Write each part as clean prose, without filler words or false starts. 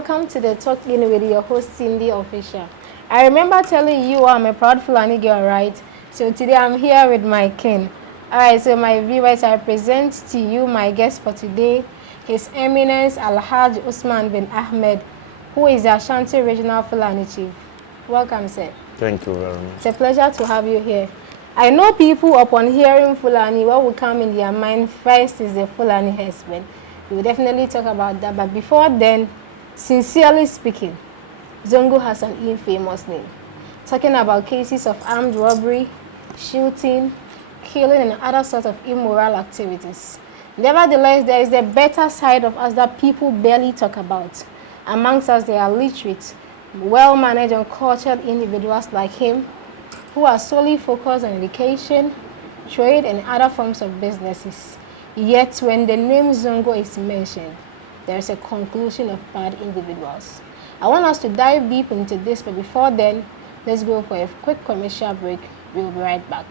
welcome to the Talk In with your host Cindy Official. I remember telling you I'm a proud Fulani girl, right? So today I'm here with my king. Alright, so my viewers, I present to you my guest for today, His Eminence Alhaj Usman bin Ahmed, who is the Ashanti Regional Fulani Chief. Welcome, sir. Thank you very much. It's a pleasure to have you here. I know people upon hearing Fulani, what will come in their mind first is the Fulani herdsmen. We will definitely talk about that, but before then, sincerely speaking, Zongo has an infamous name. Talking about cases of armed robbery, shooting, killing, and other sorts of immoral activities. Nevertheless, there is the better side of us that people barely talk about. Amongst us, there are literate, well-managed and cultured individuals like him who are solely focused on education, trade, and other forms of businesses. Yet, when the name Zongo is mentioned, there is a conclusion of bad individuals. I want us to dive deep into this, but before then, let's go for a quick commercial break. We'll be right back.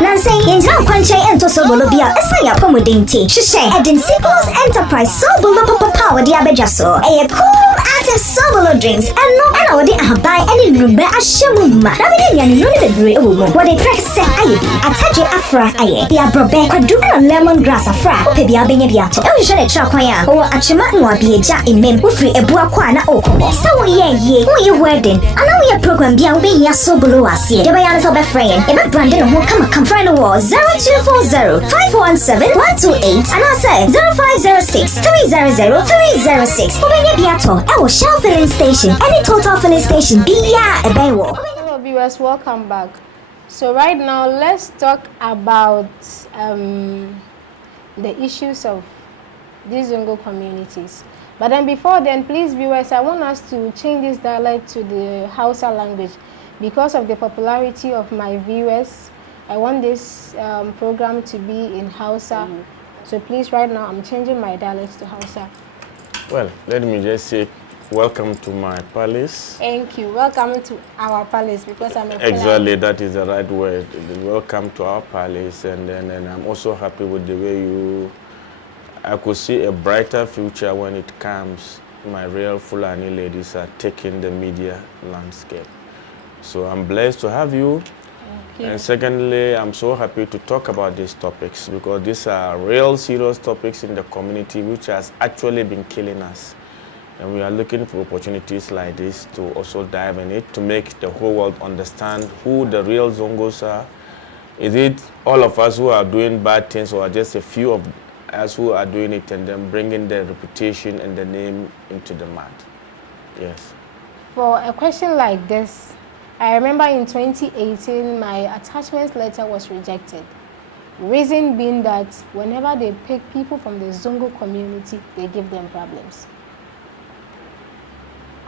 Nancy, inja kwanche ento sobolo bia esaya pomodinti. Shishe Edin Sipos Enterprise sobolo power dia bejaso. A cool active sobolo drinks and no ana wodi ahabai any lumbe ashemuma. Na bidi ya ni no be bre omo. Wodi press aye ataje afra aye. Dia brobe kwadu na lemongrass afra. Ope bia benye bia to. E hwe tra kwan ya. O achema no abieja emem. Ufri ebua kwa na okobo. Sawo ye. Wo ye wedding. Ana wo ye program bia wo be ya sobolo ase. Dia ba ya so be friend. E be brand no ho come find the wall 0240 517 128 and also 0506 300 306. Ubenya biato, I will Shell filling station. Any total filling station, be ya a baywo. Hello viewers, welcome back. So right now, let's talk about the issues of these Zongo communities. But then before then, please viewers, I want us to change this dialect to the Hausa language because of the popularity of my viewers. I want this program to be in Hausa. So please, right now, I'm changing my dialect to Hausa. Well, let me just say, welcome to my palace. Thank you. Welcome to our palace because I'm a Exactly, that is the right word. Welcome to our palace. And I'm also happy with the way I could see a brighter future when it comes. My real Fulani ladies are taking the media landscape. So I'm blessed to have you. And secondly, I'm so happy to talk about these topics because these are real serious topics in the community which has actually been killing us. And we are looking for opportunities like this to also dive in it to make the whole world understand who the real Zongos are. Is it all of us who are doing bad things or just a few of us who are doing it and then bringing the reputation and the name into the mud? Yes. For a question like this, I remember in 2018, my attachment letter was rejected. Reason being that whenever they pick people from the Zongo community, they give them problems.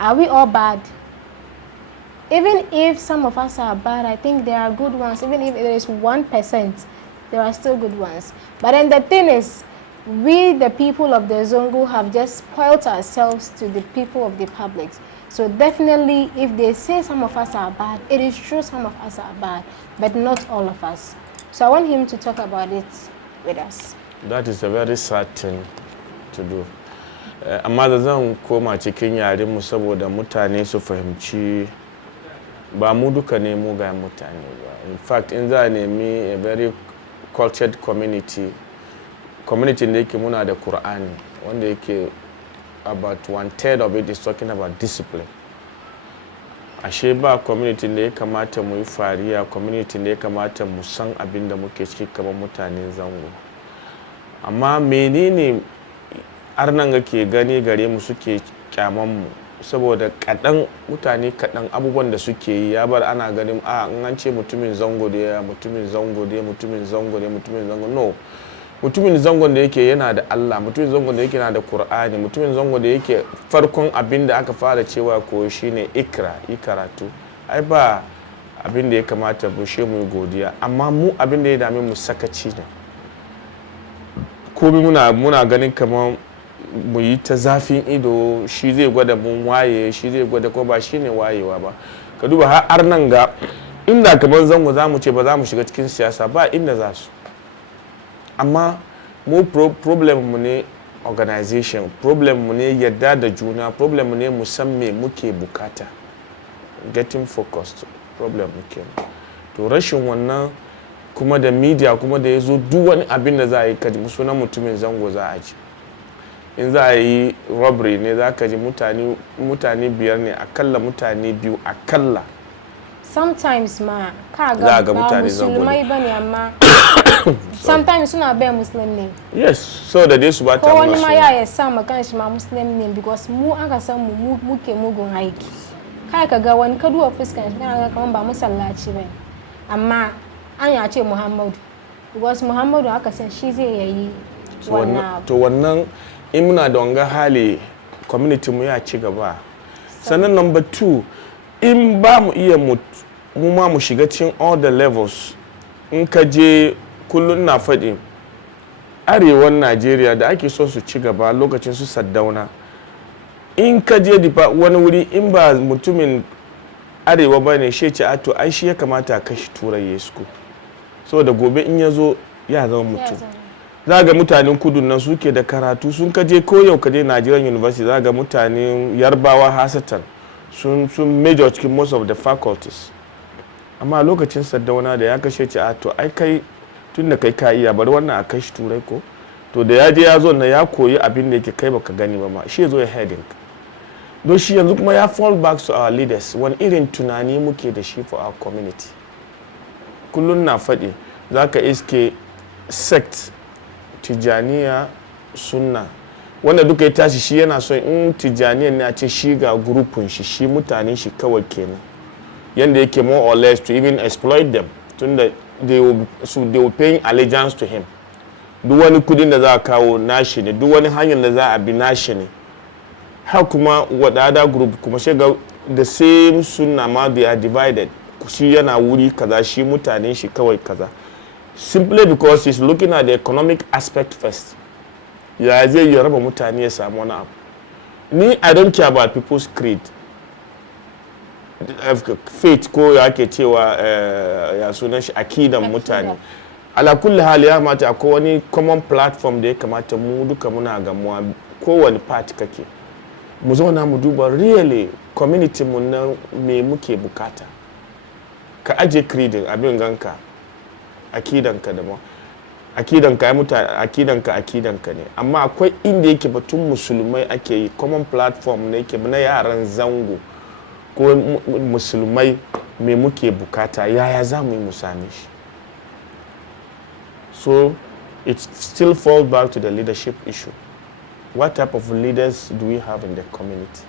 Are we all bad? Even if some of us are bad, I think there are good ones. Even if there is 1%, there are still good ones. But then the thing is, we, the people of the Zongo, have just spoiled ourselves to the people of the public. So definitely, if they say some of us are bad, it is true some of us are bad, but not all of us. So I want him to talk about it with us. That is a very sad thing to do. Amma da zan koma cikin yare mu saboda mutane su fahimci ba mu duka ne mu ga mutane ba. In fact, in za a nemi a very cultured community da yake muna da Qur'ani wanda yake about 1/3 of it is talking about discipline. Ashe ba community da ya kamata mu yi fariya, community da ya kamata mu san abin da muke ciki kamar mutanen Zango. Amma menene arnan ga ke gani gare mu suke kyaman mu saboda kadan mutane kadan abubuwan da suke yi ya bar ana ganin in an ce mutumin Zango da mutumin Zango da mutumin Zango da mutumin Zango. No. Mutumin zangon da yake yana da Allah, mutumin zangon da yake yana da Qur'ani, mutumin zangon da yake farkon abin da aka fara cewa ko shine ikra, ikaratu. Ai ba abin da ya kamata mu she mu godiya, amma mu abin da ya dame mu sakaci ne. Komai muna ganin kamar mu yi ta zafin ido, shi zai gwada mun waye, shi zai gwada ko ba shine wayewa ba. Ka duba har nan ga inda kamar zango zamu ce ba za mu shiga cikin siyasa ba inda za su. Amma mu problem mu ne organization problem mu ne yadda da juna problem mu ne musamman muke bukata getting focused problem muke to rashin wannan kuma da media kuma da yazo duk wani abin da za a yi kaji sunan mutumin zango za a ji in za a yi robbery ne za ka ji mutane biyar ne akalla mutane biyu akalla sometimes ma ka ga ba musulmai bane amma sometimes suna bai muslim name yes so da dai su ba ta ko wani ma ya sa makan shi ma muslim name because mu aka san mu muke mugun aiki kai ka ga wani kaduwa fuskan shi kana ga kaman ba musallaci bane amma an ya ce Muhammadu because Muhammadu aka san shi zai yayi wannan to wannan in muna da wanga hali community mu ya ci gaba sannan number 2 in ba mu iya mu ma mu shiga cikin all the levels in ka je kullun na faɗi arewan Najeriya da ake so su ci gaba lokacin su Saddauna in ka je wani wuri in ba mutumin arewa ba ne shi ce ato ai shi ya kamata kashi turai ya suku so da gobe in ya zo ya zama mutum za ga mutanen kudu nan suke da karatu sun kaje ko yau kaje Nigerian University za ga mutanen yarbawa hasatan sun major cikin most of the faculties amma lokacin Saddauna da ya kashe ce a to ai kai tun da kai ka iya bari wannan a kai shi turai ko to da ya je ya zo na ya koyi abin da yake kai baka gani ba ma shi ya zo ya heading don shi yanzu kuma ya fall back to our leaders wani irin tunani muke da shi for our community kullun na faɗi za ka iske sect tijaniya sunna wanda duka ya tashi shi yana son in tijaniya ne a ce shi ga grupin shi mutanen shi kawai kenan yanda yake more or less to even exploit them tunda they will paying allegiance to him duk wani kudin da za a kawo nashi ne duk wani hanyar da za a bi nashi ne har kuma wadada group kuma shi ga the same sunna ma they are divided shi yana wuri kaza shi mutanen shi kawai kaza simply because he's looking at the economic aspect first ya zai yi raba mutane ya samu wani abu ni I don't care about people's creed faith ko ya ke cewa ya sunan shi akidan mutane ala kulli hali ya mata akwai wani common platform da ya kamata mu duka muna gamuwa kowane part kake mu zauna mu duba really community mu na me muke bukata ka aje creeding abin ganka akidanka da mu akidanka ya mutane akidanka ne amma akwai inda yake batun musulmai ake yi common platform ne yake na yaran zango ko musulmai me muke bukata yaya za mu yi musami shi so it still falls back to the leadership issue. What type of leaders do we have in the community?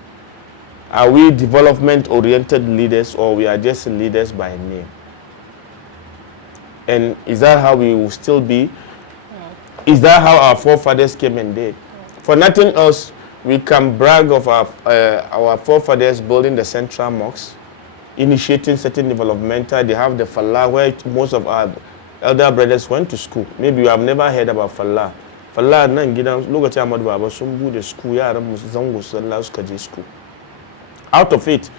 Are we development-oriented leaders or we are just leaders by name? And is that how we will still be? Is that how our forefathers came and did? For nothing else, we can brag of our forefathers building the central mosques, initiating certain developmental. They have the Falah where most of our elder brothers went to school. Maybe you have never heard about Falah. Falah nan gidan lokacin Ahmad Baba sun bude school yaran mu zango sallah suka je school. Out of it,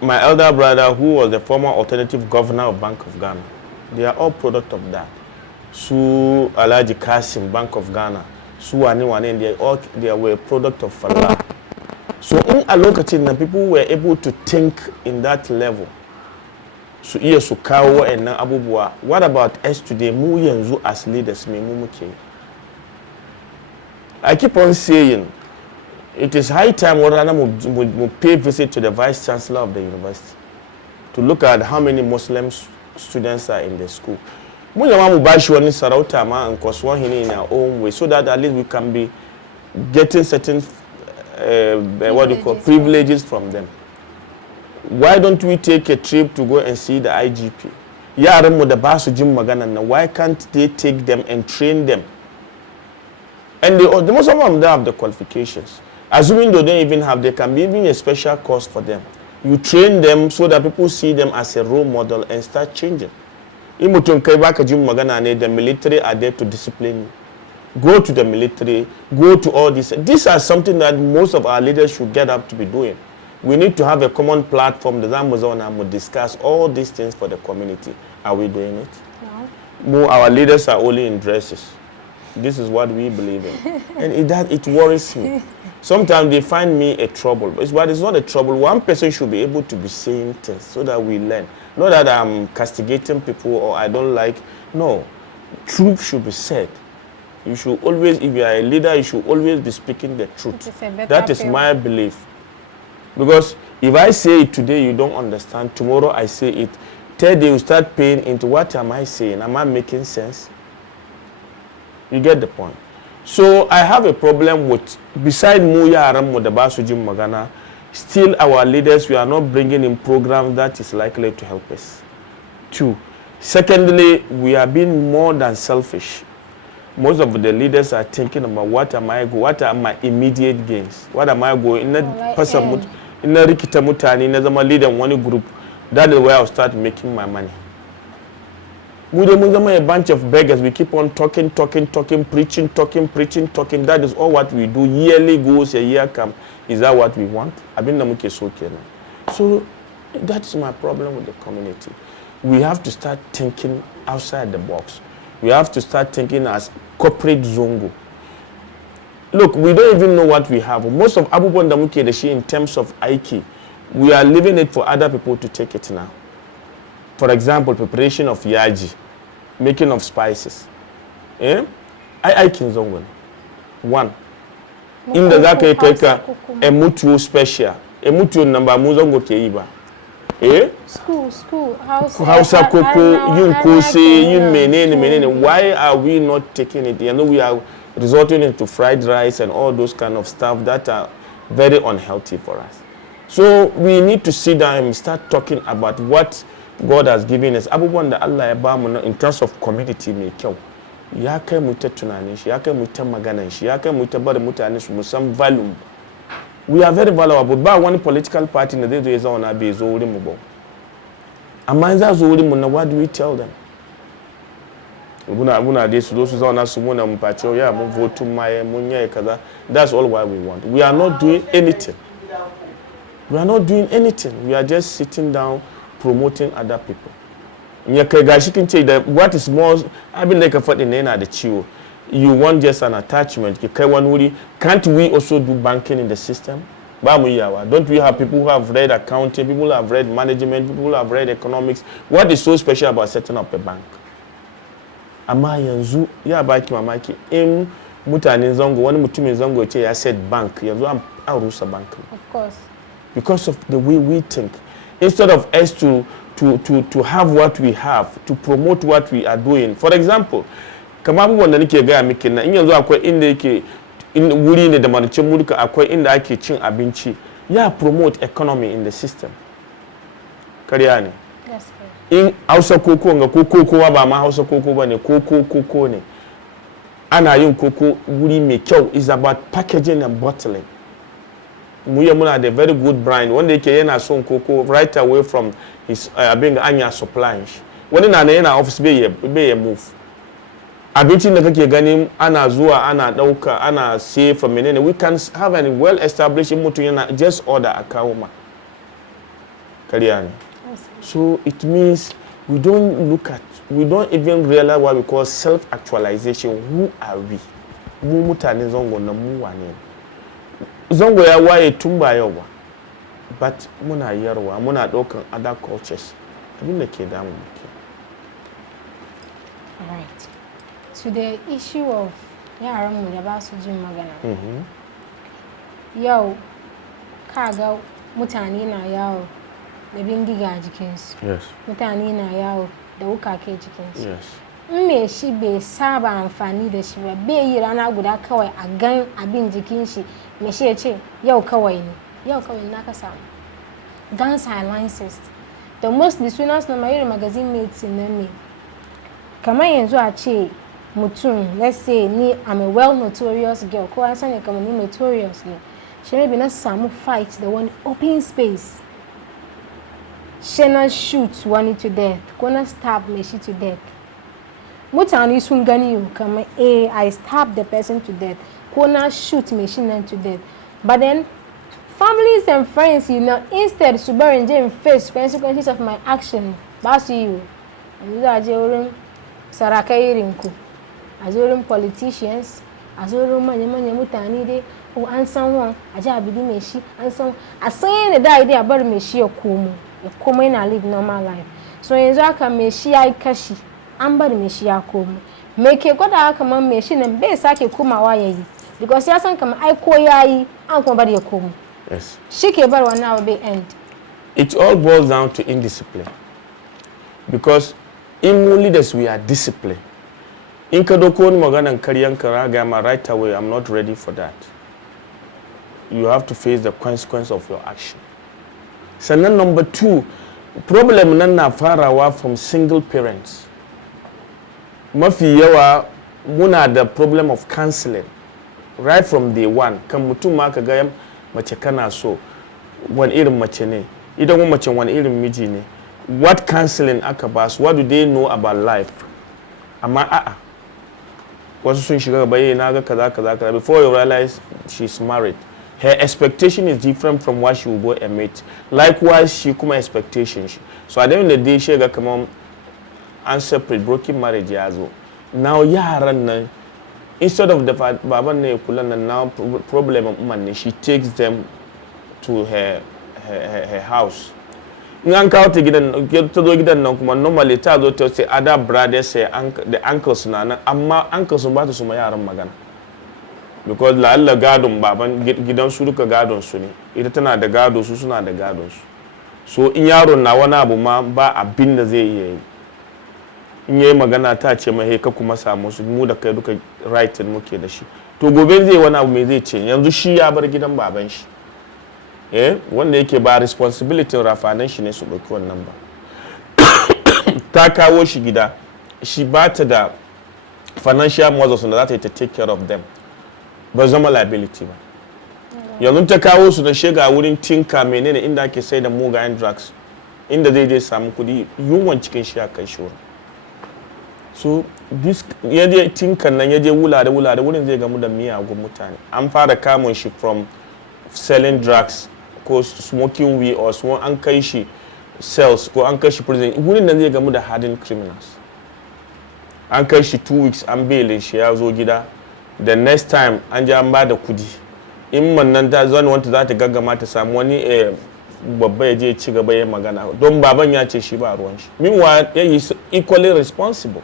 my elder brother who was the former alternative governor of Bank of Ghana, they are all product of that. Su Alhaji Kasim, Bank of Ghana, Su Wani, they were a product of Falah. So in a lokacin people were able to think in that level. Su iya su kawo wa'annan abubuwa. What about us today? Mu yanzu as leaders me mu muke. I keep on saying, it is high time we pay visit to the Vice Chancellor of the university to look at how many Muslim students are in the school. Mu yama mu bashi wani sarauta ma in kwasuwa hini in our own way so that at least we can be getting certain privileges from them. Why don't we take a trip to go and see the IGP? Yaran mu da ba su jin maganan nan, why can't they take them and train them? And most of them don't have the qualifications. Assuming they don't even have, there can be even a special course for them. You train them so that people see them as a role model and start changing. In mutum kai baka jin magana ne, the military are there to discipline you. Go to the military, go to all this. These are something that most of our leaders should get up to be doing. We need to have a common platform that we discuss all these things for the community. Are we doing it? No. Our leaders are only in dresses. this is what we believe in. And it worries me. Sometimes they find me a trouble, but it's not a trouble. One person should be able to be saying things so that we learn. Not that I'm castigating people or I don't like. No, truth should be said. You should always, if you are a leader, you should always be speaking the truth. That is my belief. Because if I say it today, you don't understand. Tomorrow I say it. Third day you start paying into what am I saying? Am I making sense? You get the point. So I have a problem with, beside Muya Aram Modabasujim Magana, still our leaders, we are not bringing in programs that is likely to help us. 2. Secondly, we are being more than selfish. Most of the leaders are thinking about what are my immediate gains? What am I going in the person in the Rikita Mutani, in the leader one group? That is where I'll start making my money. We don't a bunch of beggars. We keep on talking, preaching. That is all what we do. Yearly goes, a year come. Is that what we want? So that's my problem with the community. We have to start thinking outside the box. We have to start thinking as corporate Zongo. Look, we don't even know what we have. Most of Abu Bondamuke in terms of Aiki, we are leaving it for other people to take it now. For example, preparation of yaji, making of spices. I can Zongo. 1. In the Zaka a mutual special. A mutual number Muzongo Keiba. School, house. Hausa Koko, you Kose, you Menene. Why are we not taking it? You know, we are resorting into fried rice and all those kind of stuff that are very unhealthy for us. So we need to sit down and start talking about what God has given us. Abubuwan Allah ya bamu in terms of community mai kyau. Ya kai mu ta tunanin shi, ya kai mu ta maganan shi, ya kai mu ta bari mutane su musan value. We are very valuable. Ba wani political party na zai zo ya zauna bai zo wurin mu ba. Amma in za zo wurin mu na, what do we tell them? Muna dai su zo su zauna su muna mu face ya mun vote maye mun yayi kaza. That's all what we want. We are not doing anything. We are not doing anything. We are just sitting down promoting other people. What is more, I've been like a foot in the chiwo. You want just an attachment. Can't we also do banking in the system? Don't we have people who have read accounting, people who have read management, people who have read economics? What is so special about setting up a bank? Ama yanzu ya baki mamaki in mutanen Zongo, wani mutumin Zongo ce ya said bank, yanzu an rusa bank. Of course. Because of the way we think. Instead of us to have what we have, to promote what we are doing. For example, kama abubuwan da nake gaya miki na in yanzu akwai inda yake wuri ne da maricin mulka akwai inda ake cin abinci, ya promote economy in the system. Kariya ne. Yes, in Hausa koko nga koko ba ma Hausa koko bane koko ne. Ana yin koko wuri mai kyau is about packaging and bottling. Muna the very good brand. One day yana son koko right away from his being anya supply. Wani na yana office be move. Abincin da kake ganin ana zuwa ana dauka ana say from menene, we can have a well established mutu yana just order a kawo ma. Kariya. So it means we don't even realize what we call self-actualization. Who are we? Mu mutane Zongo na mu wane. Zongo ya waye tun ba yau ba. But muna yarwa, muna daukan other cultures. Abin da ke damu muke. All right. To the issue of yaran mu da ba su jin magana. Yau kaga mutane na yawo da bindiga a jikinsu. Yes. Mutane na yawo da wukake jikinsu. Yes. In me shi bai saba amfani da shi ba, bai yi rana guda kawai a gan abin jikin shi, me shi ya ce yau kawai na ka samu. Guns are licensed. The most listeners na mai magazine mates in me. Kamar yanzu a ce mutum, let's say ni I'm a well notorious girl, ko an sani kamar ni notorious ne. She maybe na samu fight the one open space. She na shoot one to death, ko na stab me she to death. Mutane sun gani yau kamar I stab the person to death, ko na shoot me she to death. But then families and friends, instead to bear and face consequences of my action, ba su yi. Yanzu za a je wurin sarakai irinku. azorin politicians azorin manya mutane dai ko an san wan aje abidi me shi an san a san ne da idea bar me shi ya komo yana live normal life so yanzu aka me shi yayi kashi an bar me shi ya komo me ke gwada kamar me shi nan bai sake komawa yayi because ya san kamar ai ko yayi an kuma bar ya komo yes shi ke bar wannan abu bai end it all boils down to indiscipline because in leaders we are disciplined in ka doko ni maganan karyan ka raga ma right away I'm not ready for that you have to face the consequence of your action sannan number 2 problem nan na farawa from single parents mafi yawa muna da problem of counseling right from day one kan mutum ma ka ga mace kana so wani irin mace ne idan kuma mace wani irin miji ne what counseling aka ba su what do they know about life amma a'a wasu sun shiga gaba na ga kaza before you realize she's married her expectation is different from what she will go and meet likewise she kuma expectation she so at the end of the day she ga kaman an separate broken marriage ya zo now yaran nan instead of the baban ne kula nan now problem umman ne she takes them to her house ngan kawo ta gidan ta zo gidan nan kuma normally ta zo ta sai other brothers say the uncles na nan amma uncles sun ba ta su ma yaran magana because la Allah gadon baban gidan su duka gadon su ne ita tana da gado su suna da gadon su so in yaron na wani abu ma ba abin da zai yi in yayi magana ta ce mai ka kuma samu su mu da kai duka right muke da shi to gobe zai wani abu mai zai ce yanzu shi ya bar gidan baban shi wanda yake ba responsibility rafanan shi ne su dauki wannan ba ta kawo shi gida shi ba ta da financial mothers da za ta yi ta take care of them ba zama liability ba yanzu ta kawo su da shega wurin tinka menene inda ake sai da mugayen drugs inda zai je samu kudi yunwan cikin shi a kai shi wurin so this yaje tinkan nan yaje wulare wurin zai gamu da miyagun mutane an fara kamun shi from selling drugs ko smoking weed or an kai shi cells ko an kai shi prison wurin nan zai gamu da hardened criminals an kai shi 2 weeks an bailin shi ya zo gida the next time an ji an ba da kudi in nan ta zan wanta za ta gaggama ta samu wani babba ya je ci gaba ya magana don baban ya ce shi ba ruwan shi meanwhile he is equally responsible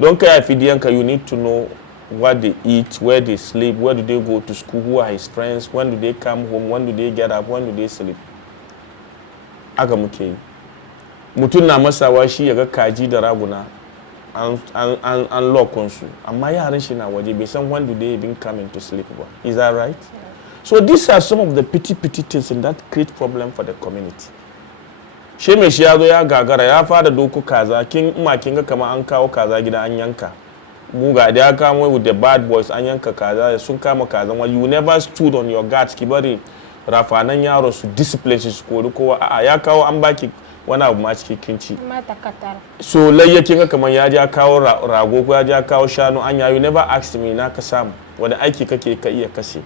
don kai a fidiyanka you need to know what they eat, where they sleep, where do they go to school, who are his friends, when do they come home, when do they get up, when do they sleep. Aka muke yi. Mutum na masawa shi ya ga kaji da raguna an lokon su, amma yaran shi na waje bai san when do they even come into sleep ba. Is that right? Yeah. So these are some of the petty things and that create problem for the community. She mai shi ya zo ya gagara ya fara doku kaza kin ga kamar an kawo kaza gida an yanka. Muga da ya kama with the bad boys an yanka kaza sun kama kazan wa you never stood on your guards ki bari rafanan yaro su discipline su kori kowa a ya kawo an baki wani abu ma cikin kinci so layyakin ga kaman ya ja kawo rago ko ya ja kawo shanu anya you never asked me na ka samu wani aiki kake ka iya kashe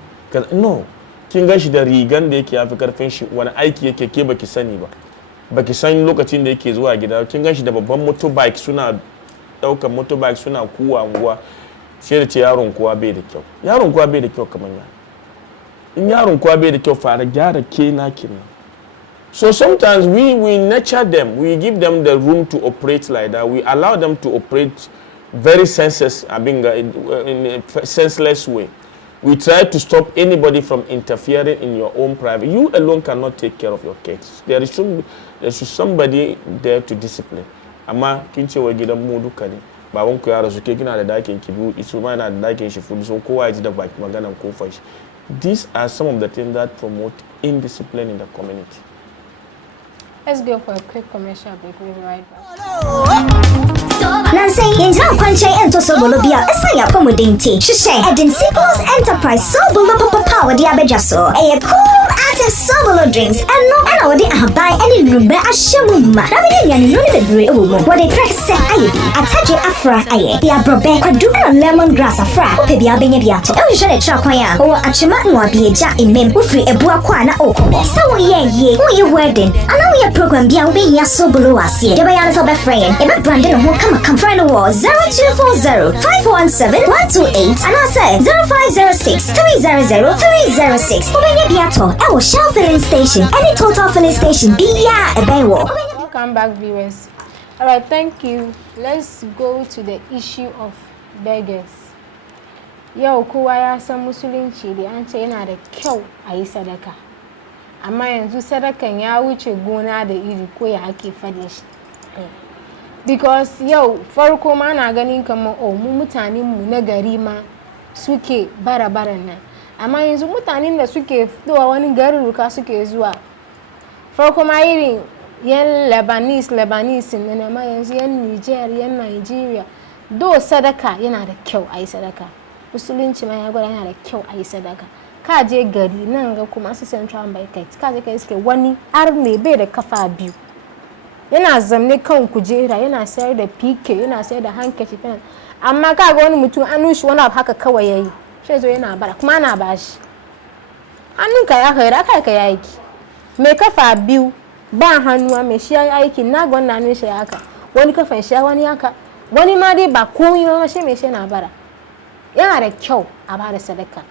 no kin gan shi da rigan da yake yafi karfin shi wani aiki yake ke baki sani ba baki san lokacin da yake zuwa gida kin gan shi da babban motorbike suna daukan motorbike suna kuwa anguwa sai da ce yaron kuwa bai da kyau yaron kuwa bai da kyau kamar ya in yaron kuwa bai da kyau fara gyara kenan so sometimes we nurture them we give them the room to operate like that we allow them to operate very senseless in a senseless way we try to stop anybody from interfering in your own private you alone cannot take care of your kids there should somebody there to discipline amma kin ce wa gidan mu duka ne baban ku ya rasu ke kina da dakin ki biyu Usman yana da dakin shi fudu so kowa ya ji da baki maganan kofar shi these are some of the things that promote indiscipline in the community. Let's go for a quick commercial break. We'll be right back. Nancy, yanzu kwance yan to so bolo biya asa ya pomo dinti. Shishe, Edin People's Enterprise so bolo power dia bejaso. Cool anti-sobolo drinks and no and all the abai any lumbe ashemuma. Na me ya ni no be bre omo. What they press say aye ataje afra aye. Dia brobe kwadu and lemongrass afra. Ope bia benye bia to. E hwe tra kwan ya. O achema no abieja emem. Ufri ebua kwa na okobo. So wo ye wedding. Ana wo ye program bia wo be ya sobolo ase. Dey ya no be friend. E be brand no ho come friend no 0240 517 128 and I say 0506 300 306. Obenye biato. E wo Shell filling station. Any total filling station. Bia ebewo. Welcome back, viewers. All right, thank you. Let's go to the issue of beggars. Yau kowa ya san musulunci da an ce yana da kyau a yi sadaka. Amma yanzu sadakan ya wuce gona da iri ko ya ake fade shi. Because yau farko ma na ganin kamar mu mutanen mu na gari ma suke bara-baran nan. Amma yanzu mutanen da suke fitowa wani garuruka suke zuwa. Farko ma irin yan Lebanese ne amma yanzu yan Niger, yan Nigeria. Do sadaka yana da kyau a yi sadaka. Musulunci ma ya gwada yana da kyau a yi sadaka. Ka je gari nan ga kuma su Central Market. Ka je ka iske wani arne bai da kafa biyu. Yana zamne kan kujera, yana sayar da PK, yana sayar da handkerchief. Amma ka ga wani mutum an nushi wani abu haka kawai yayi. Shi zo yana bara kuma ana bashi. Hannunka ya haira kai ka yaki. Me kafa biyu ba hannuwa me shi yayi aiki na ga wannan hannun shi haka. Wani kafan shi wani haka. Wani ma dai ba komai ba shi me shi yana bara. Yana da kyau a bada sadaka.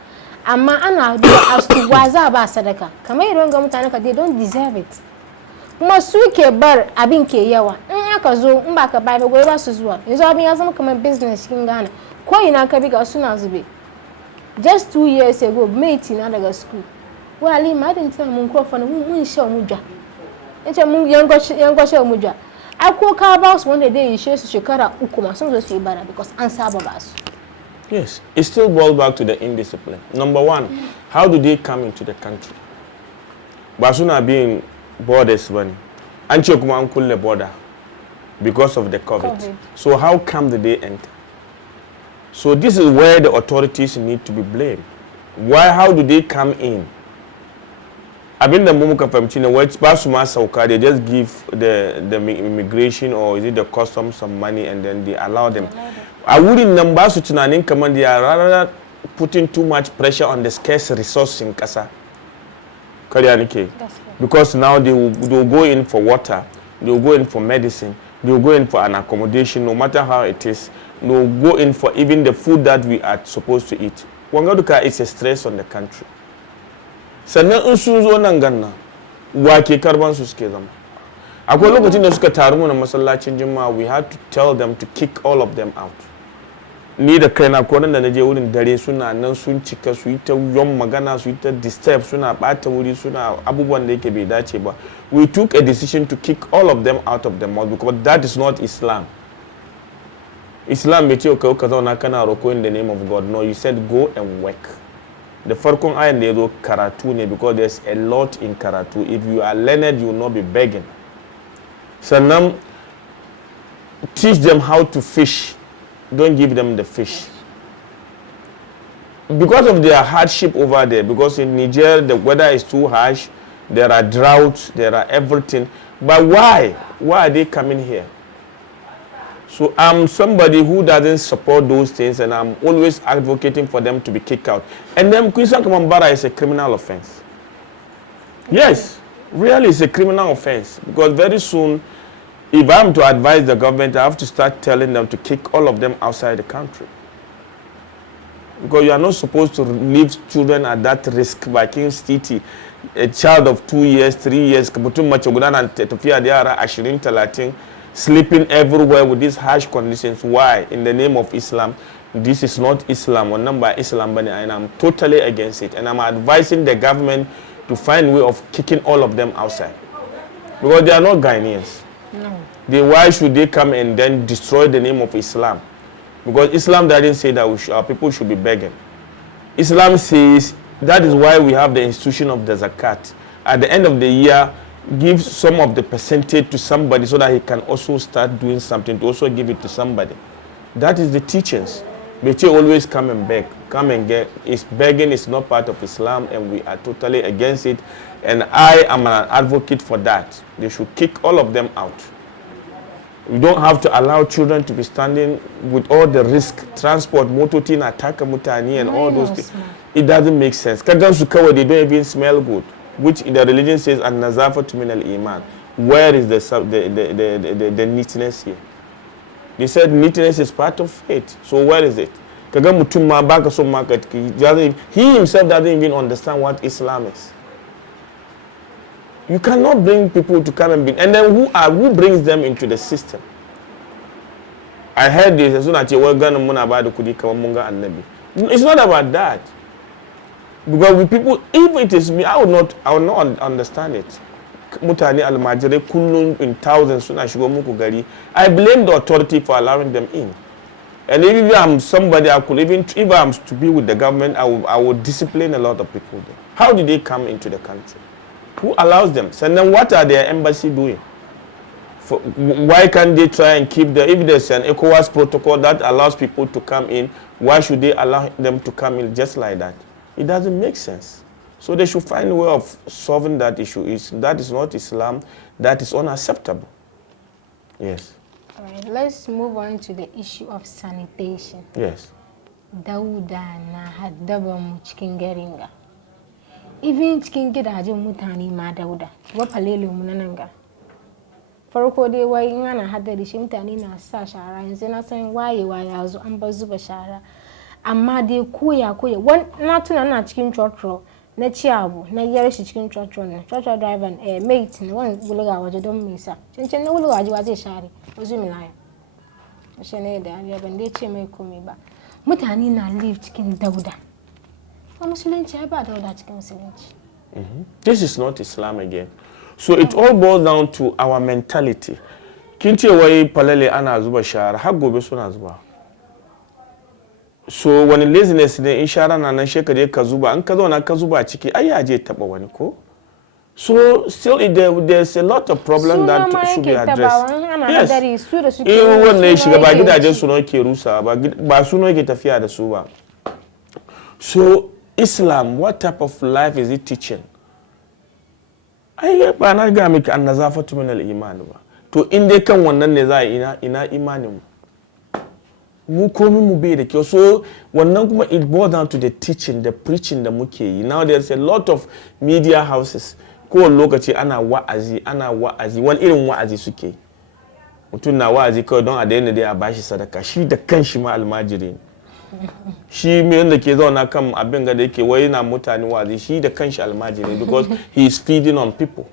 Amma ana duba as to wa za ba sadaka. Kamar irin ga mutane ka they don't deserve it. Kuma suke bar abin ke yawa. In aka zo in ba ka bai ba goyi ba su zuwa. Yanzu abin ya zama kamar business cikin Ghana. Ko ina ka bi ga suna zube. Just 2 years ago, mate na daga school. Wali ma din tana mun ko fa mun sha muja. Yace mun yango sha muja. Ai ko ka ba su wanda dai yishe su shekara uku ma sun zo su yi bara because an saba ba su. Yes, it still boils back to the indiscipline. Number one, how do they come into the country? Ba suna being borders bane. An ce kuma an kulle border because of the COVID. So how come did they enter? So this is where the authorities need to be blamed. How do they come in? Abinda mu muka fahimci ne wai ba su ma sauka, they just give the immigration or is it the customs some money and then they allow them. A wurin nan ba su tunanin kamar they are rather putting too much pressure on the scarce resource in kasa. Kariya nake. Because now they will go in for water, they will go in for medicine, they will go in for an accommodation no matter how it is. No go in for even the food that we are supposed to eat. Wangaduka is a stress on the country. Sannan in sun zo nan ganna wa ke karban su suke zama. Akwai lokacin da suka taru mu na masallacin Juma'a, we had to tell them to kick all of them out. Ni da kaina ko nan da naje wurin dare suna nan sun cika su yi ta yon magana su yi ta disturb suna bata wuri suna abubuwan da yake bai dace ba. We took a decision to kick all of them out of the mosque because that is not Islam. Islam bai ce ka zauna kana roko in the name of God. No, you said go and work. The farkon ayan da yazo karatu ne because there's a lot in karatu. If you are learned, you will not be begging. Sannan teach them how to fish. Don't give them the fish. Because of their hardship over there, because in Niger the weather is too harsh, there are droughts, there are everything. But why? Why are they coming here? So I'm somebody who doesn't support those things and I'm always advocating for them to be kicked out. And then Christian Kamambara is a criminal offense. Yes, really it's a criminal offense. Because very soon, if I'm to advise the government, I have to start telling them to kick all of them outside the country. Because you are not supposed to leave children at that risk by King's Titi. A child of 2 years, 3 years, sleeping everywhere with these harsh conditions. Why? In the name of Islam. This is not Islam or number Islam, and I'm totally against it. And I'm advising the government to find a way of kicking all of them outside. Because they are not Ghanaians. No. Why should they come and then destroy the name of Islam? Because Islam doesn't say that our people should be begging. Islam says that is why we have the institution of the zakat. At the end of the year, give some of the percentage to somebody so that he can also start doing something to also give it to somebody. That is the teachings. Beche always come and beg, come and get. Begging is not part of Islam, and we are totally against it. And I am an advocate for that. They should kick all of them out. We don't have to allow children to be standing with all the risk, transport, mototin, attack, mutani, and all those things. It doesn't make sense. Kagan sukawa, they don't even smell good, which the religion says, an-nazafatu min al-iman. Where is the neatness here? They said neatness is part of faith. So where is it? He himself doesn't even understand what Islam is. You cannot bring people to come and be, and then who brings them into the system? I heard this as soon as you were going to it's not about that. Because with people, if it is me, I will not understand it. Mutani al-Majire kulun in thousands soon as you go mukugari. I blame the authority for allowing them in. And if I'm somebody, I could even, if I'm to be with the government, I will discipline a lot of people there. How did they come into the country? Who allows them? So then what are their embassy doing? Why can't they try and keep if there's an ECOWAS protocol that allows people to come in, why should they allow them to come in just like that? It doesn't make sense. So they should find a way of solving that issue. That is not Islam. That is unacceptable. Yes. All right, let's move on to the issue of sanitation. Yes. Dauda na haddaba mu cikin garinga. Even cikin gidajen mutane ma dauda. Wa falele mu nan ga. Farko dai wai in ana haddari shi mutane na sa shara yanzu na san wayewa ya zo an bar zuba shara. Amma dai koya na tuna na cikin trotro na ci abu na yar shi cikin trotro na trotro driver mate ne wani wulga waje don me sa cincin na wulga waje wa zai share wazo mi laya shi ne da ya ban dai ce mai komai ba mutane na live cikin dauda fa musulunci ya ba dauda cikin musulunci. This is not Islam again. So it all boils down to our mentality. Kin ce wai falale ana zuba shara har gobe suna zuba. So wani laziness ne in shara na nan shekaje ka zuba an ka zauna ka zuba ciki ai ya je taba wani ko. So still there's a lot of problem that should be addressed. Yes. Wannan shiga ba gidajen su ke rusa ba su ke tafiya da su ba. So Islam, what type of life is it teaching? Ai ba na ga miki an-nazafatu min al-iman ba. To in dai kan wannan ne za a ina imanin mu. Mu komi mu bai da kyau. So wannan kuma it boils down to the teaching, the preaching da muke yi. Now there's a lot of media houses. Kowane lokaci ana wa'azi wani irin wa'azi suke. Mutum na wa'azi kawai don a daina dai a bashi sadaka. Shi da kanshi ma almajiri ne. Shi mai yanda ke zauna kan abin ga da yake wai na mutane wa'azi shi da kanshi almajiri because he is feeding on people.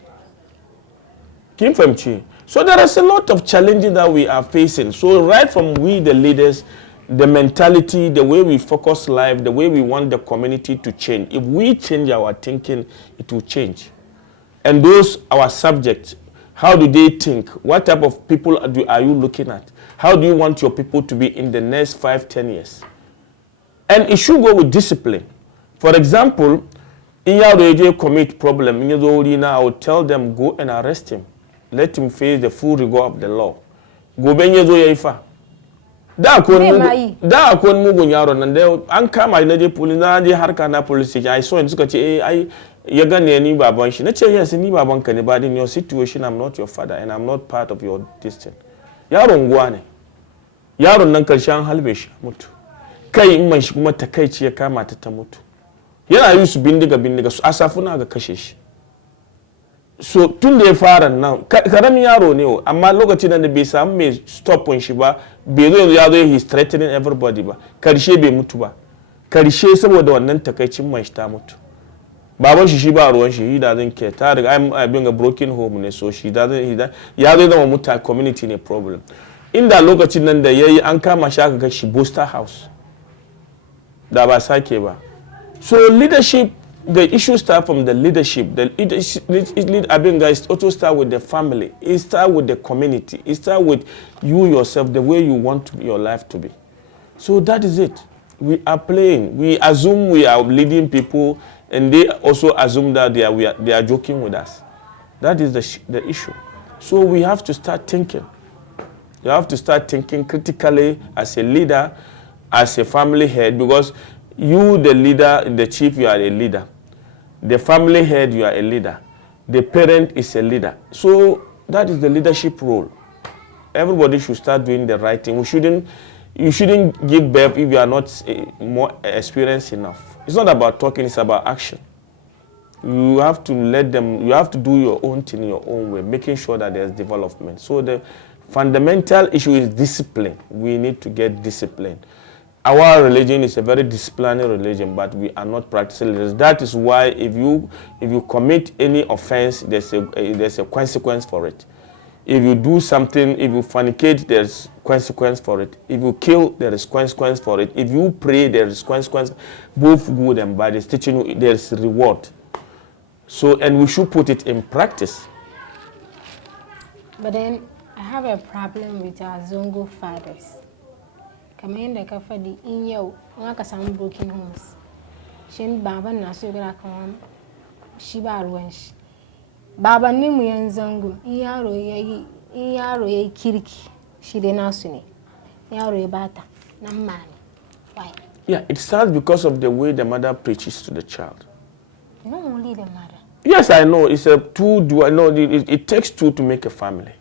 Kin fahimci? So there is a lot of challenges that we are facing. So right from we the leaders, the mentality, the way we focus life, the way we want the community to change. If we change our thinking, it will change. And those our subjects, how do they think? What type of people are you looking at? How do you want your people to be in the next 5-10 years? And it should go with discipline. For example, in your commit problem, in your I will tell them go and arrest him. Let him face the full rigor of the law. Go benye zo yayi fa. Da akwai mugun yaro nan da an kama na je police na je harka na police station ai so in suka ce ai ya gane ni baban shi nace yes ni baban ka ne but in your situation I'm not your father and I'm not part of your destiny. Yaron guwa ne. Yaron nan karshen halbe shi mutu. Kai in man shi kuma takaici ya kama ta mutu. Yana yi su bindiga su asafuna ga kashe shi. So tun da ya fara nan karamin yaro ne amma lokacin da bai samu mai stopin shi ba bai zo ya zo he's threatening everybody ba karshe bai mutu ba karshe saboda wannan takaicin man shi ta mutu baban shi ba ruwan shi he doesn't care ta riga I'm being a broken home ne so shi doesn't ya zo zama muta community ne problem inda lokacin nan da yayi an kama shi aka ga shi Booster House da ba sake ba. So leadership, the issue starts from the leadership. I mean, guys, it also start with the family. It starts with the community. It starts with you yourself, the way you want your life to be. So that is it. We are playing. We assume we are leading people, and they also assume that they are joking with us. That is the issue. So we have to start thinking. You have to start thinking critically as a leader. as a family head, because you, the leader, the chief, you are a leader. The family head, you are a leader. The parent is a leader. So that is the leadership role. Everybody should start doing the right thing. You shouldn't give birth if you are not more experienced enough. It's not about talking, it's about action. You have to let them, you have to do your own thing in your own way, making sure that there's development. So the fundamental issue is discipline. We need to get discipline. Our religion is a very disciplined religion, but we are not practicing it. That is why if you commit any offense, there's a consequence for it. If you do something, if you fornicate, there's consequence for it. If you kill, there is consequence for it. If you pray, there is consequence, both good and bad. It's teaching you there's reward. So, and we should put it in practice. But then I have a problem with our Zongo fathers. Kamenda kafadi inyo ngaka some broken homes. Shin baba na so gara kan shiba ruwanshi. Baba ni mu yan Zongo yaro yayi kirki shi dai nasu ne. Yaro ya bata nan ma ne. Why? Yeah, it starts because of the way the mother preaches to the child. Not only the mother. Yes, I know. It's a two. It takes two to make a family.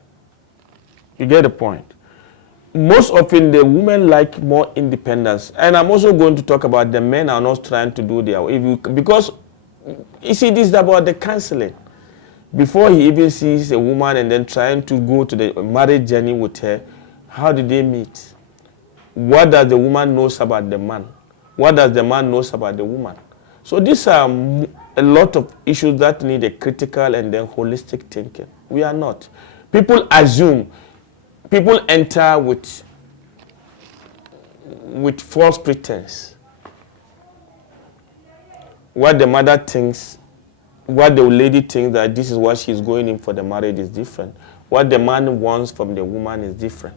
You get the point. Most often, the women like more independence. And I'm also going to talk about the men are not trying to do their way. Because, you see, this is about the counseling. Before he even sees a woman and then trying to go to the marriage journey with her, how did they meet? What does the woman knows about the man? What does the man knows about the woman? So these are a lot of issues that need a critical and then holistic thinking. We are not. People assume. People enter with false pretense. What the mother thinks, what the lady thinks that this is what she's going in for the marriage is different. What the man wants from the woman is different.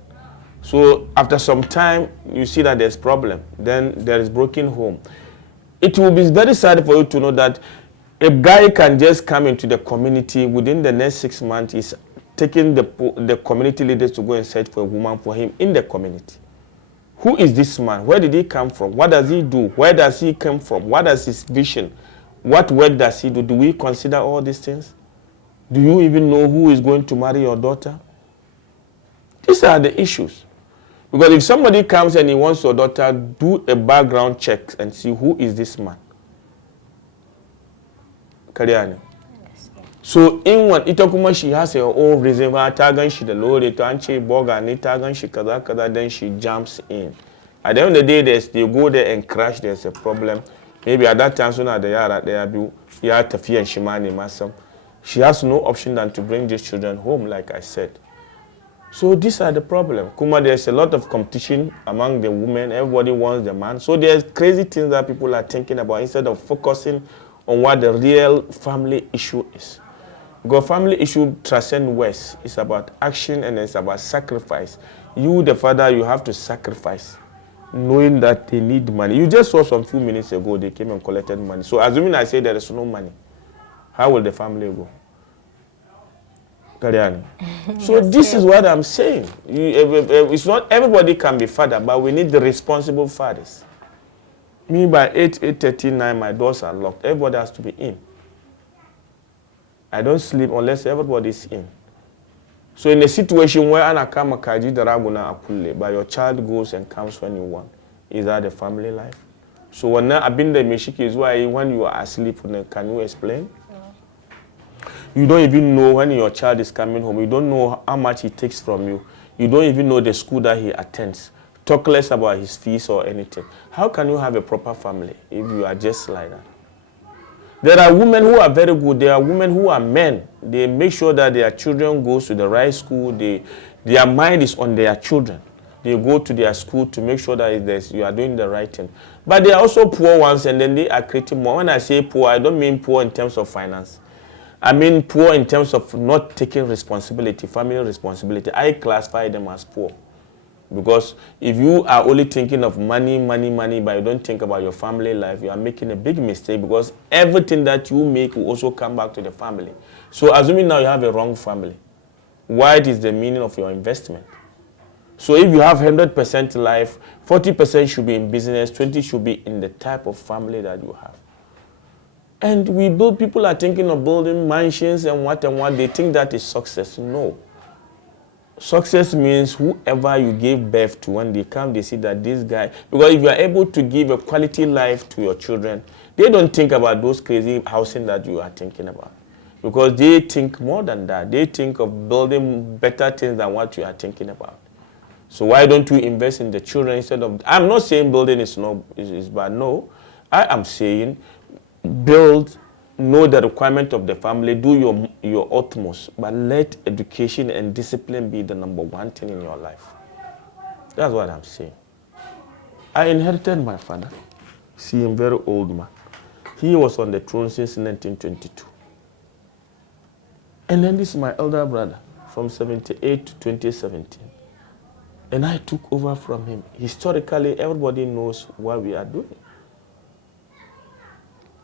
So after some time, you see that there's problem. Then there is broken home. It will be very sad for you to know that a guy can just come into the community within the next 6 months. Is taking the community leaders to go and search for a woman for him in the community. Who is this man? Where did he come from? What does he do? Where does he come from? What is his vision? What work does he do? Do we consider all these things? Do you even know who is going to marry your daughter? These are the issues. Because if somebody comes and he wants your daughter, do a background check and see who is this man. Kariani. So in one itakuma she has her own reason why tagan she the load it and she boga ni tagan she kaza then she jumps in. At the end of the day they go there and crash, there's a problem. Maybe at that time so now they are there you have to fear and she money masam. She has no option than to bring these children home, like I said. So these are the problem. Kuma, there's a lot of competition among the women. Everybody wants the man. So there's crazy things that people are thinking about instead of focusing on what the real family issue is. Because family issue transcends words. It's about action and it's about sacrifice. You, the father, you have to sacrifice, knowing that they need money. You just saw some few minutes ago, they came and collected money. So assuming I say there is no money, how will the family go? Kariani. So this is what I'm saying. It's not everybody can be father, but we need the responsible fathers. Me by 8:39, my doors are locked. Everybody has to be in. I don't sleep unless everybody is in. So in a situation where anakama kaji daraguna akule, but your child goes and comes when you want, is that the family life? So when I've been the meshiki is why when you are asleep, can you explain? You don't even know when your child is coming home. You don't know how much he takes from you. You don't even know the school that he attends. Talk less about his fees or anything. How can you have a proper family if you are just like that? There are women who are very good. There are women who are men. They make sure that their children go to the right school. Their mind is on their children. They go to their school to make sure that you are doing the right thing. But there are also poor ones, and then they are creating more. When I say poor, I don't mean poor in terms of finance. I mean poor in terms of not taking responsibility, family responsibility. I classify them as poor. Because if you are only thinking of money, but you don't think about your family life, you are making a big mistake, because everything that you make will also come back to the family. So assuming now you have a wrong family, what is the meaning of your investment? So if you have 100% life, 40% should be in business, 20 should be in the type of family that you have. And people are thinking of building mansions and what, they think that is success. No. Success means whoever you gave birth to, when they come, they see that this guy, because if you are able to give a quality life to your children, they don't think about those crazy housing that you are thinking about. Because they think more than that. They think of building better things than what you are thinking about. So why don't you invest in the children instead of, I'm not saying building is bad, no. I am saying build, know the requirement of the family, do your utmost, but let education and discipline be the number one thing in your life. That's what I'm saying. I inherited my father. See him, very old man. He was on the throne since 1922. And then this is my elder brother from 78 to 2017. And I took over from him. Historically, everybody knows what we are doing.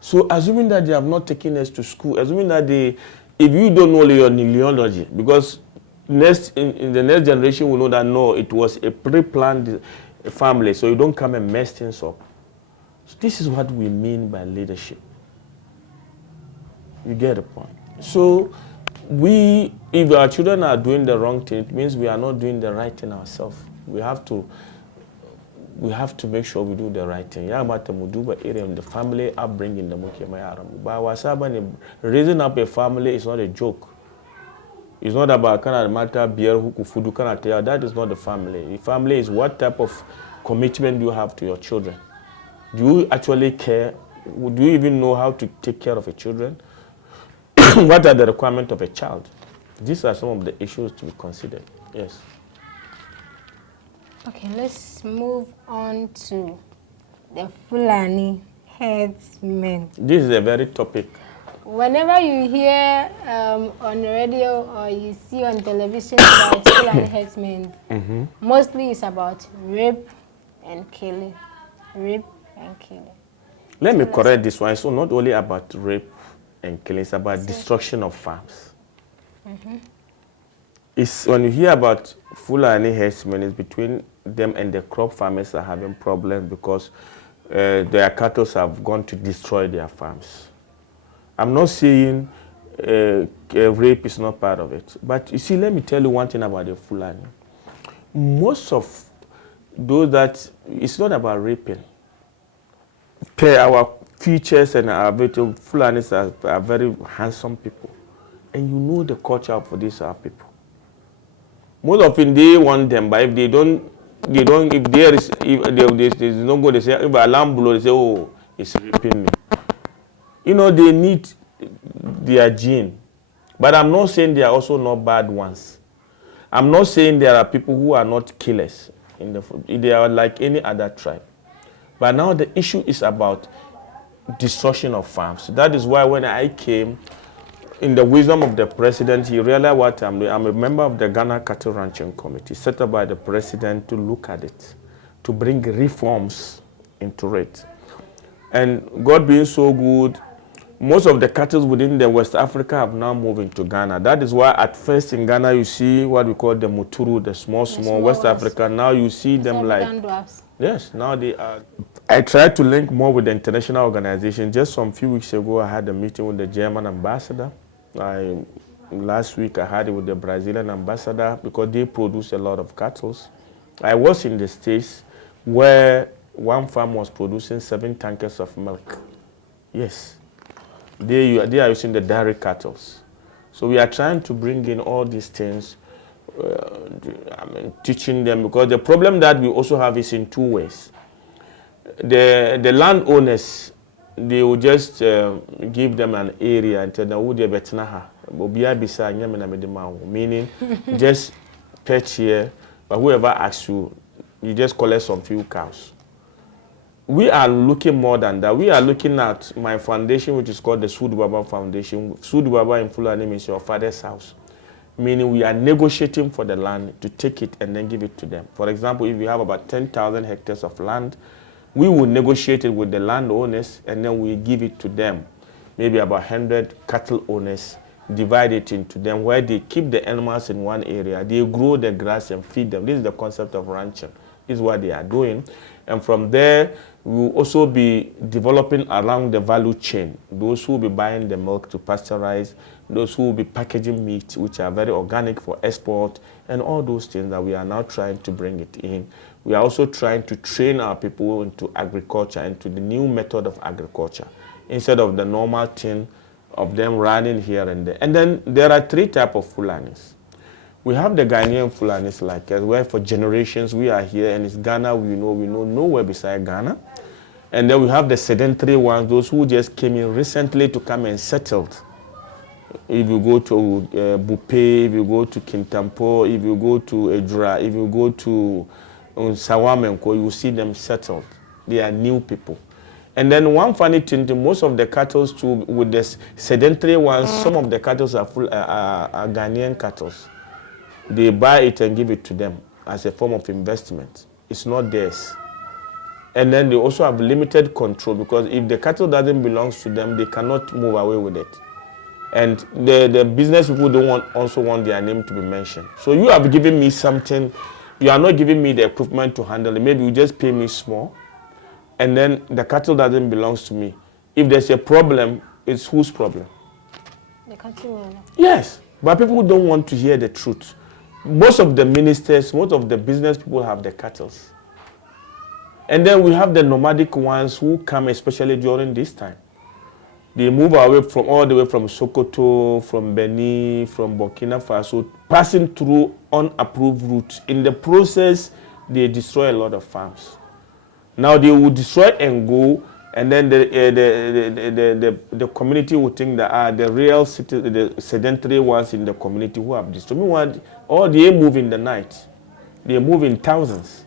So assuming that they have not taken us to school, assuming that if you don't know your genealogy, because in the next generation will know that no, it was a pre-planned family, so you don't come and mess things up. So this is what we mean by leadership. You get the point. So if our children are doing the wrong thing, it means we are not doing the right thing ourselves. We have to make sure we do the right thing. The family upbringing, raising up a family is not a joke. It's not about kind of matter beer who food kind of tell. That is not the family. The family is what type of commitment you have to your children. Do you actually care? Do you even know how to take care of your children? What are the requirements of a child? These are some of the issues to be considered. Yes. Okay, let's move on to the Fulani herdsmen. This is a very topic. Whenever you hear on the radio or you see on television about Fulani herdsmen, mostly it's about rape and killing. Rape and killing. Let me correct this one. It's not only about rape and killing, it's about destruction of farms. It's when you hear about Fulani herdsmen, it's between them and the crop farmers are having problems because their cattle have gone to destroy their farms. I'm not saying rape is not part of it, but you see, let me tell you one thing about the Fulani. Most of those that, it's not about raping. Per our features and our beautiful Fulanis are very handsome people. And you know the culture for these people. Most often they want them, but if they don't, if there is no go, they say, if alarm blow, they say, oh, it's raping me. You know, they need their gene. But I'm not saying they are also not bad ones. I'm not saying there are people who are not killers. They are like any other tribe. But now the issue is about destruction of farms. That is why when I came, in the wisdom of the president, he realized what I'm doing. I'm a member of the Ghana Cattle Ranching Committee, set up by the president to look at it, to bring reforms into it. And God being so good, most of the cattle within the West Africa have now moved into Ghana. That is why at first in Ghana you see what we call the Muturu, the small West Africa. Now you see them like... Dwarfs. Yes, now they are. I tried to link more with the international organization. Just some few weeks ago, I had a meeting with the German ambassador. Last week, I had it with the Brazilian ambassador because they produce a lot of cattle. I was in the States where one farm was producing 7 tankers of milk. Yes, they are using the dairy cattle. So we are trying to bring in all these things. Teaching them, because the problem that we also have is in 2 ways. The landowners, they will just give them an area and tell them who they better meaning just patch here, but whoever asks you, you just collect some few cows. We are looking more than that. We are looking at my foundation, which is called the Sud Baba Foundation. Sud Baba in Fulani means your father's house. Meaning we are negotiating for the land to take it and then give it to them. For example, if we have about 10,000 hectares of land, we will negotiate it with the landowners and then we give it to them. Maybe about 100 cattle owners divide it into them where they keep the animals in one area. They grow the grass and feed them. This is the concept of ranching. This is what they are doing. And from there, we will also be developing along the value chain. Those who will be buying the milk to pasteurize, those who will be packaging meat, which are very organic for export, and all those things that we are now trying to bring it in. We are also trying to train our people into agriculture, into the new method of agriculture, instead of the normal thing of them running here and there. And then there are 3 types of Fulanis. We have the Ghanaian Fulanis like us, where for generations we are here, and it's Ghana we know nowhere beside Ghana. And then we have the sedentary ones, those who just came in recently to come and settled. If you go to Bupe, if you go to Kintampo, if you go to Edra, if you go to Sawamenko, you see them settled. They are new people. And then one funny thing, most of the cattle too, with the sedentary ones, some of the cattle are Ghanaian cattle. They buy it and give it to them as a form of investment. It's not theirs. And then they also have limited control, because if the cattle doesn't belong to them, they cannot move away with it. And the business people don't also want their name to be mentioned. So you have given me something, you are not giving me the equipment to handle it. Maybe you just pay me small, and then the cattle doesn't belong to me. If there's a problem, it's whose problem? The cattle owner. Yes, but people don't want to hear the truth. Most of the ministers, most of the business people have the cattle. And then we have the nomadic ones who come especially during this time. They move away from all the way from Sokoto, from Benin, from Burkina Faso, passing through unapproved routes. In the process, they destroy a lot of farms. Now they will destroy and go, and then the community will think that the real the sedentary ones in the community who have destroyed. Or they move in the night. They move in thousands.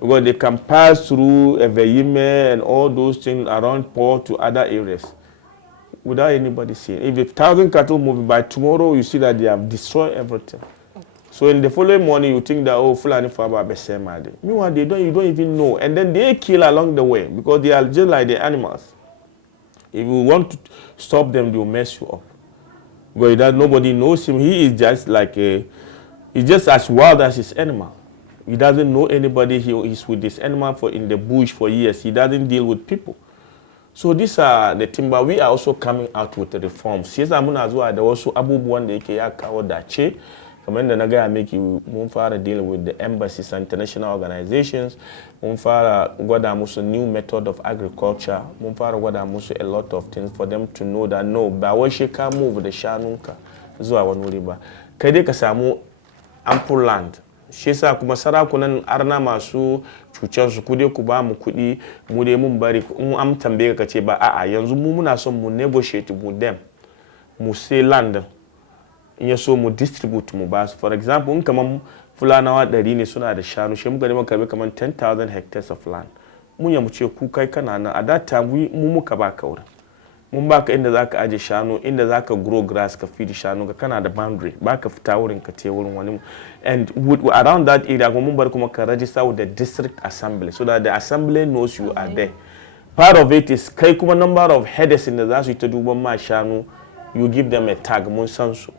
Because they can pass through Eveyime and all those things around port to other areas without anybody seeing. If 1,000 cattle move, by tomorrow you see that they have destroyed everything. So in the following morning you think that, oh, Fulani Faba Besemade. Meanwhile, you don't even know. And then they kill along the way because they are just like the animals. If you want to stop them, they will mess you up. Because nobody knows him. He is just like he's just as wild as his animal. He doesn't know anybody. He's with this animal in the bush for years. He doesn't deal with people. So these are the things, but we are also coming out with the reforms. Yes, I'm as well. There also abubuwan da yake ya kawo dace. Kamar da na gaya miki, mun fara deal with the embassies and international organizations. Mun fara gwada musu new method of agriculture. Mun fara gwada musu a lot of things for them to know that no, ba wai shi ka move da shanunka zuwa wani wuri ba. Kai dai ka samu ample land. Shi yasa kuma sarakunan arna masu cucar su kude ku ba mu kuɗi mu dai mun bari in am tambaye ka ce ba a'a yanzu mu muna son mu negotiate with them mu sai land in ya so mu distribute mu ba su. For example, in kaman Fulanawa 100 ne suna da shanu, shi muka neman karbi kaman 10,000 hectares of land. Mun ya mu ce ku kai kana nan, at that time mu muka ba ka wurin. Mun baka inda zaka aje shanu, inda zaka grow grass ka feed shanu ka kana da boundary, baka fita wurin ka te wurin wani. And around that area mun bar kuma ka register with the district assembly so that the assembly knows you are there. Part of it is kai kuma number of headers in the za su ta duban ma shanu, you give them a tag mun san su.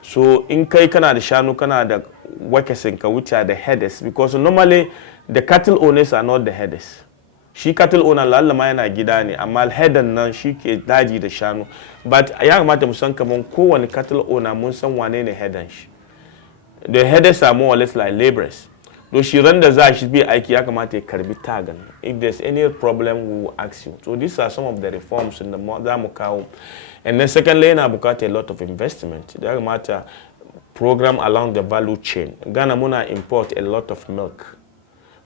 So in kai kana da shanu kana da workers ka which are the headers, because normally the cattle owners are not the headers. Shi cattle owner lallama yana gida ne, amma headan nan shi ke daji da shanu. But ya kamata mu san kaman kowane cattle owner mun san wane ne headan shi. The headers are more or less like laborers. Though shi ran da za shi bi aiki ya kamata ya karbi tagan. If there's any problem, we will ask you. So these are some of the reforms in the zamu kawo. And then secondly, yana bukata a lot of investment. Ya kamata program along the value chain. Ghana muna import a lot of milk.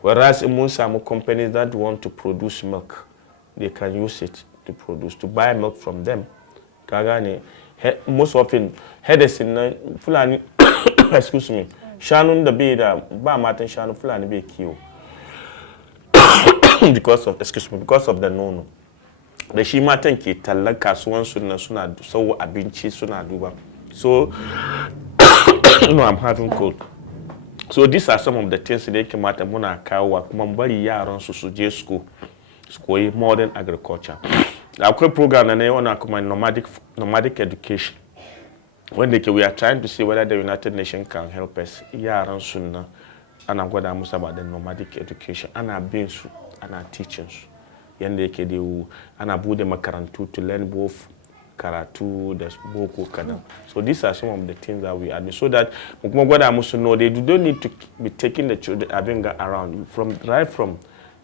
Whereas in most companies that want to produce milk, they can use it to buy milk from them. Kagane, most often, headers in Fulani, excuse me, Shanun the be ba Martin Shanu Fulani be kill. Because of the no. The shi matan ke tallan kasuwan suna sau abinci suna duba. So, no, I'm having cold. So these are some of the things that kamata muna kawo kuma bari yaran su je school koyi modern agriculture. Akwai program na yana kuma nomadic education. when we are trying to see whether the United Nations can help us. Yaran sunna, and I'm going to ask about the nomadic education, and I'm being and I'm teaching. Yende ke de and I bude makarantu to learn both karatu, the boko kana. So these are some of the things that we add so that mukmogwada musu know they don't need to be taking the children around right from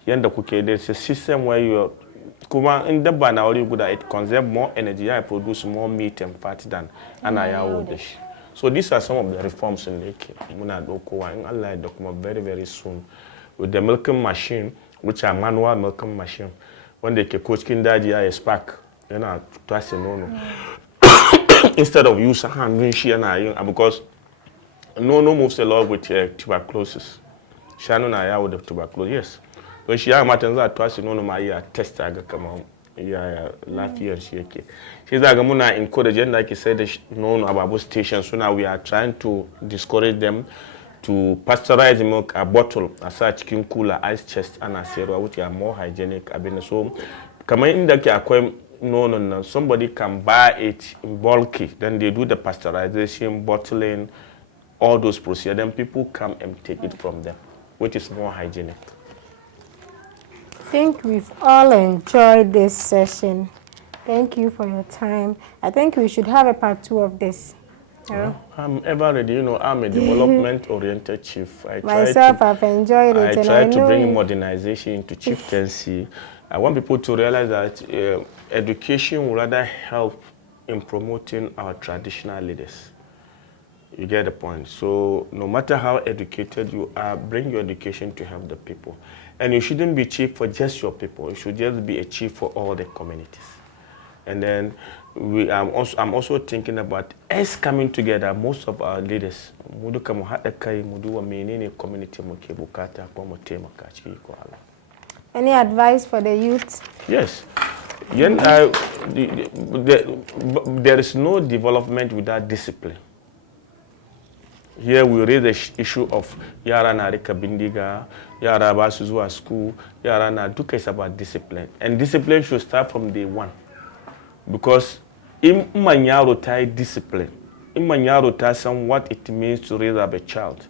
yanda kuke. There's a system where you're kuma in the bana or good it conserve more energy and produce more meat and fat than anaya dish. So these are some of the reforms in the muna doko in Allah document very very soon with the milking machine, which are manual milking machine. When they can coach kindaji a spark, you know, twice no. Instead of using hand because no moves a lot with tuberculosis. Shannon I with the tuberculosis. Yes. When she had matters that twice no my test aga come on. Yeah, last year she okay. She's like Muna encouraging, like you said, known about stations. So now we are trying to discourage them to pasteurize the milk a bottle, a such chicken cooler, ice chest, and a zero, which are more hygienic. So, come in the no, somebody can buy it in bulky, then they do the pasteurization, bottling, all those procedures, then people come and take it from them, which is more hygienic. I think we've all enjoyed this session. Thank you for your time. I think we should have a part 2 of this. I'm ever ready. You know, I'm a development-oriented chief. I've enjoyed it. I try to bring modernization into chieftaincy. I want people to realize that education will rather help in promoting our traditional leaders. You get the point. So no matter how educated you are, bring your education to help the people. And you shouldn't be chief for just your people. You should just be a chief for all the communities. And then I'm also thinking about us coming together, most of our leaders. Any advice for the youth? Yes. There is no development without discipline. Here we raise the issue of yara na rika bindiga, yara basu zuwa school, yara na duka is about discipline. And discipline should start from day one. Because in manyaro tai discipline, in manyaro ta san what it means to raise up a child.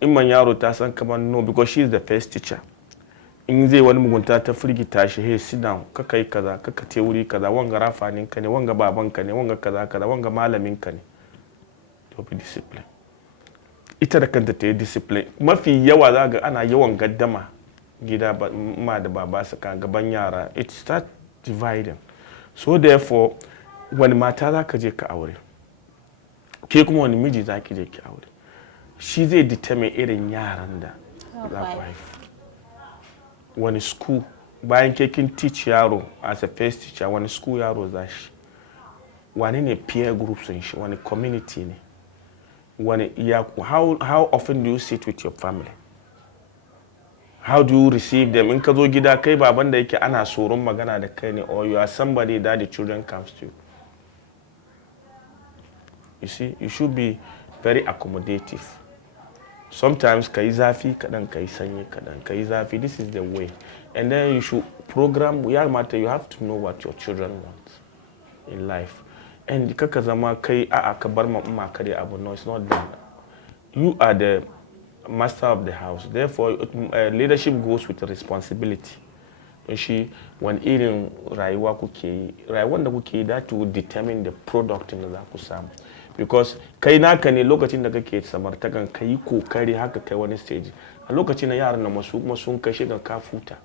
In manyaro ta san come on no, because she is the first teacher. In zai wani mugunta ta firgita shi, hey sit down, kaka yi kaza, kaka te wuri kaza, wanga rafanin ka ne, wanga baban ka ne, wanga kaza kaza, wanga malamin ka ne. To be discipline. Ita da kanta ta yi discipline. Mafi yawa za ga ana yawan gaddama gida ma da baba su kan gaban yara. It starts dividing. So therefore, wani mata za ka je ka aure, ke kuma wani miji za ki je ki aure, shi zai determine irin yaran da za ku haifu. Wani school, bayan ke kin teach yaro as a first teacher, wani school yaro za shi, wani ne peer groups in shi, wani community ne, wani how often do you sit with your family? How do you receive them? In ka zo gida kai baban da yake ana tsoron magana da kai ne, or you are somebody that the children comes to you. You see, you should be very accommodative. Sometimes kai zafi kadan, kai sanyi kadan, kai zafi. This is the way. And then you should program. You have to know what your children want in life. And kaka zama kai ka bar ma kare abu. No, it's not done. You are the master of the house. Therefore, leadership goes with responsibility. When eating rayuwa da kuke, that will determine the product in the zaku. Because kai naka ne lokacin da kake samartakan kai kokari haka kai wani stage. A lokacin na yaran na masu sun kashe ga ka futa.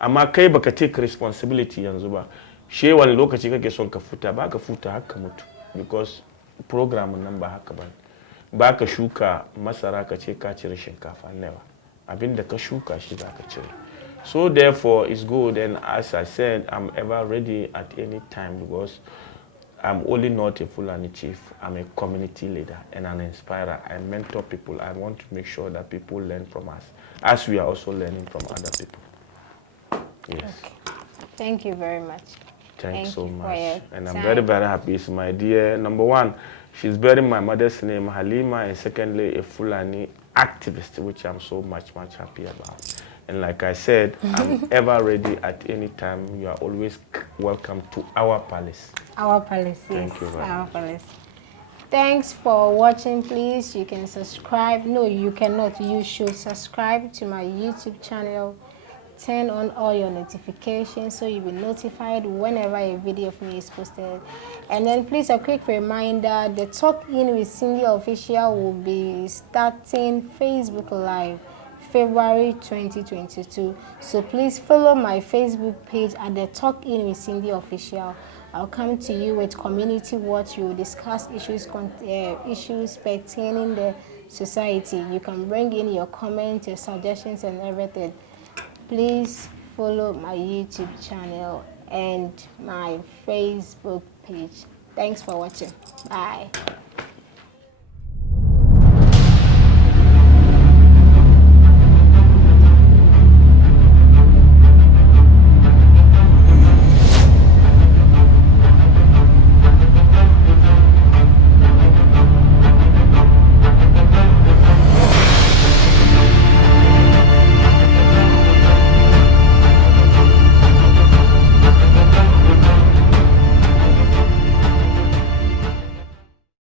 Amma kai baka take responsibility yanzu ba. She wani lokaci kake son ka futa, ba ka futa haka mutu. Because program nan ba haka ba. Ba ka shuka masara ka ce ka cire shinkafa, never. Abinda ka shuka shi za ka cire. So therefore it's good, and as I said, I'm ever ready at any time, because I'm only not a Fulani chief. I'm a community leader and an inspirer. I mentor people. I want to make sure that people learn from us, as we are also learning from other people. Yes. Okay. Thank you very much. Thanks so much. And I'm very, very happy. It's my dear. Number one, she's bearing my mother's name, Halima, and secondly, a Fulani activist, which I'm so much happy about. And like I said, I'm ever ready at any time. You are always welcome to our palace. Our palace, yes. Thank you very much. Our palace. Thanks for watching. Please, you can subscribe. No, you cannot. You should subscribe to my YouTube channel. Turn on all your notifications so you'll be notified whenever a video of me is posted. And then please, a quick reminder, the Talk In with Cindy official will be starting Facebook Live February 2022. So please follow my Facebook page at the Talk In with Cindy official. I'll come to you with community watch. We will discuss issues pertaining the society. You can bring in your comments, your suggestions, and everything. Please follow my YouTube channel and my Facebook page. Thanks for watching. Bye.